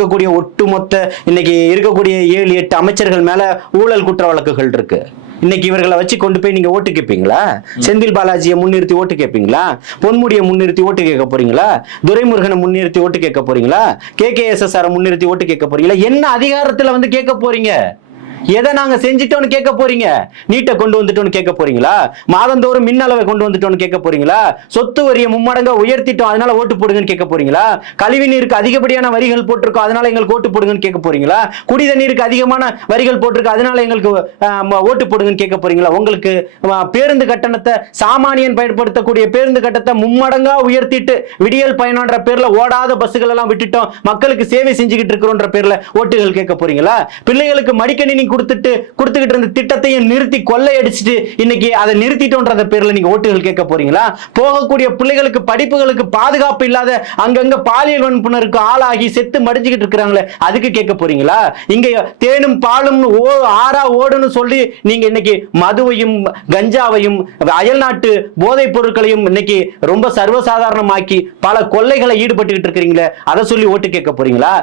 இருக்கக்கூடிய ஒட்டுமொத்த இன்னைக்கு இருக்கக்கூடிய 7-8 அமைச்சர்கள் மேல ஊழல் குற்ற வழக்குகள் இருக்கு. இன்னைக்கு இவர்களை வச்சு கொண்டு போய் நீங்க ஓட்டு கேட்பீங்களா? செந்தில் பாலாஜியை முன்னிறுத்தி ஓட்டு கேட்பீங்களா? பொன்முடியை முன்னிறுத்தி ஓட்டு கேட்க போறீங்களா? துரைமுருகனை முன்னிறுத்தி ஓட்டு கேட்க போறீங்களா? KKSSR முன்னிறுத்தி ஓட்டு கேட்க போறீங்களா? என்ன அதிகாரத்துல வந்து கேட்க போறீங்க? எதை நாங்க செஞ்சிட்டோம்னு கேட்க போறீங்க? நீட்டை கொண்டு வந்துட்டோம்னு கேட்க போறீங்களா? மாதந்தோறும் மின் அளவை கொண்டு வந்துட்டோம்னு கேட்க போறீங்களா? சொத்து வரியை மும்மடங்கா உயர்த்திட்டோம் அதனால ஓட்டு போடுங்கன்னு கேட்க போறீங்களா? கழிவு நீருக்கு அதிகப்படியான வரிகள் போட்டிருக்கோம் அதனால எங்களுக்கு ஓட்டு போடுங்கன்னு கேட்க போறீங்களா? குடித நீருக்கு அதிகமான வரிகள் போட்டிருக்கு அதனால எங்களுக்கு ஓட்டு போடுங்கன்னு கேட்க போறீங்களா? உங்களுக்கு பேருந்து கட்டணத்தை சாமானியன் பயன்படுத்தக்கூடிய பேருந்து கட்டணத்தை மும்மடங்கா உயர்த்திட்டு விடியல் பயணம்ன்ற பேர்ல ஓடாத பஸ்ஸுகள் எல்லாம் விட்டுட்டோம் மக்களுக்கு சேவை செஞ்சுக்கிட்டு இருக்கிறோன்ற பேர்ல ஓட்டுகள் கேட்க போறீங்களா? பிள்ளைகளுக்கு மடிக்கணினி கொடுத்துக்கிட்டு இருந்த திட்டத்தையும் நிறுத்தி கொள்ளையடிச்சிட்டு இன்னைக்கு அதை நிறுத்திட்டோன்ற பேர்ல நீங்க ஓட்டுகள் கேட்க போறீங்களா? போகக்கூடிய பிள்ளைகளுக்கு படிப்புகளுக்கு பாதுகாப்பு இல்லாத அங்கங்க பாலியல் வன்புணருக்கு ஆளாகி செத்து மடிஞ்சுக்கிட்டு இருக்கிறாங்களே அதுக்கு கேட்க போறீங்களா? இங்க தேனும் பாலும் ஆறா ஓடுன்னு சொல்லி நீங்க இன்னைக்கு மதுவையும் கஞ்சாவையும் அயல்நாட்டு போதைப் பொருட்களையும் இன்னைக்கு ரொம்ப சர்வசாதாரணமாக்கி பல கொள்ளைகளை ஈடுபட்டுக்கிட்டு இருக்கிறீங்களே அதை சொல்லி ஓட்டு கேட்க போறீங்களா?